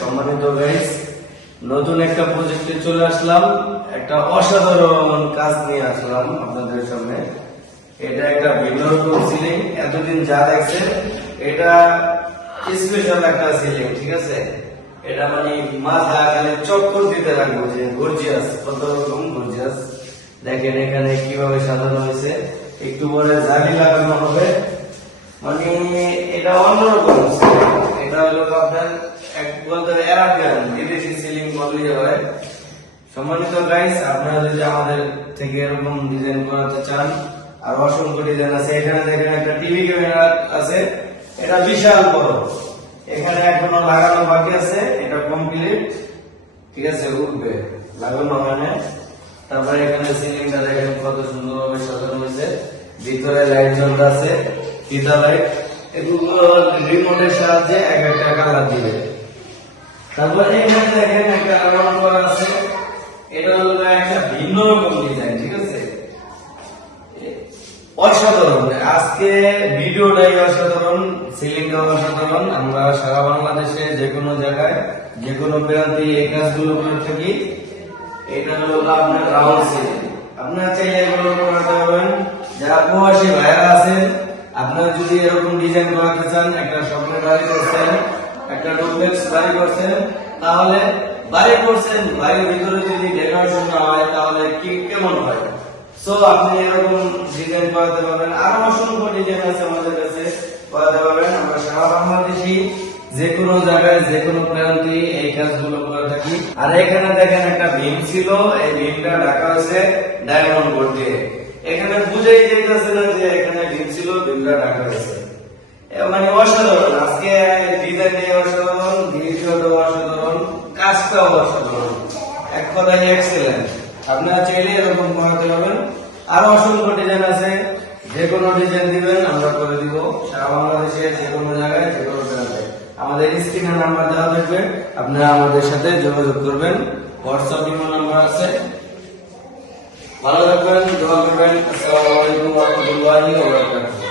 সম্মানিত গাইস, নতুন একটা প্রজেক্টে চলে আসলাম। একটা অসাধারণ কাজ নিয়ে আসলাম আপনাদের সামনে। এটা একটা ভিন্ন রকম সিলিং। এতদিন যা দেখছে এটা স্পেশাল একটা সিলিং, ঠিক আছে? এটা মানে মাথা খালি চক্কর দিতে লাগবে যে গর্জিয়াস, কত রকম গর্জিয়াস। দেখেন এখানে কিভাবে সাজানো হয়েছে, একটু পরে জালি লাগানো হবে। মানে এটা অন্যরকম। এটা হলো আপনার এক বলতে আরাবিয়ান বিদেশি সিলিং বললেই হয়। সম্মানিত গাইস, আপনারা যদি আমাদের থেকে এরকম ডিজাইন করাতে চান, আর অসংখ্য ডিজাইন আছে। এখানে দেখেন একটা টিভি ক্যামেরা আছে, এটা বিশাল বড়। এখানে এখনো লাগানো বাকি আছে, এটা কমপ্লিট, ঠিক আছে? উঠবে, লাগানো হয় না। তারপরে এখানে সিলিংটা দেখেন কত সুন্দরভাবে সাজানো হয়েছে। ভিতরে লাইট জ্বলতে আছে, ফিতা লাইট। এগুলো রিমোটের সাহায্যে এক একটা কালার দিবে। তারপরে এখানে দেখেন একটা রাউন্ড করা আছে। এটা হলো একটা ভিন্ন রকম ডিজাইন, ঠিক আছে? অসাধারণ। আজকে ভিডিওটাই অসাধারণ, সিলিংটা অসাধারণ। আমরা সারা বাংলাদেশে যে কোনো জায়গায় যে কোনো প্রান্তে এই কাজগুলো করে থাকি। এটা হলো আপনার রাউন্ড সিলিং। আপনারা চাইলে এগুলো করাতে পারবেন। যারা প্রবাসী ভাইরা আছেন, আপনারা যদি এরকম ডিজাইন করাতে চান, একটা স্বপ্নের বাড়ি করছেন, একটা ডুপ্লেক্স বাড়ি করছেন, তাহলে বাড়ি করছেন, বাড়ির ভিতরে যদি ডেকোরেশন না হয় তাহলে কি কেমন হয়? সো আপনি এরকম ডিজাইন করাতে পারবেন। আরো অসংখ্য ডিজাইন আছে আমাদের কাছে, করাতে পারবেন। আমরা সারা বাংলাদেশি যে কোনো জায়গায় যে কোনো প্রান্তে এই কাজগুলো করে থাকি। আর এখানে দেখেন একটা ভীম ছিল, এই ভীমটা ঢাকা হয়েছে ডায়মন্ড বোর্ড দিয়ে। এখানে বুঝেই যেতেছে না যে এখানে ভীম ছিল, ভীমটা ঢাকা হয়েছে। মানে অসাধারণ। আজকে ডিজাইন অসাধারণ, ভিডিওটাও অসাধারণ, কাজটাও অসাধারণ, এক কথায় এক্সেলেন্ট। আপনারা চাইলে এরকম করাতে পারবেন। আরো অসংখ্য ডিজাইন আছে, যে কোনো ডিজাইন দিবেন আমরা করে দিব। সারা বাংলাদেশে যে কোনো জায়গায় যে কোনো জায়গায় আমাদের স্ক্রিনে নাম্বার দেওয়া থাকবে, আপনারা আমাদের সাথে যোগাযোগ করবেন। হোয়াটসঅ্যাপ ইমো নাম্বার আছে। ভালো থাকবেন, দোয়া করবেন। আসসালামু আলাইকুম ওয়া রাহমাতুল্লাহি ওয়া বারাকাতুহু।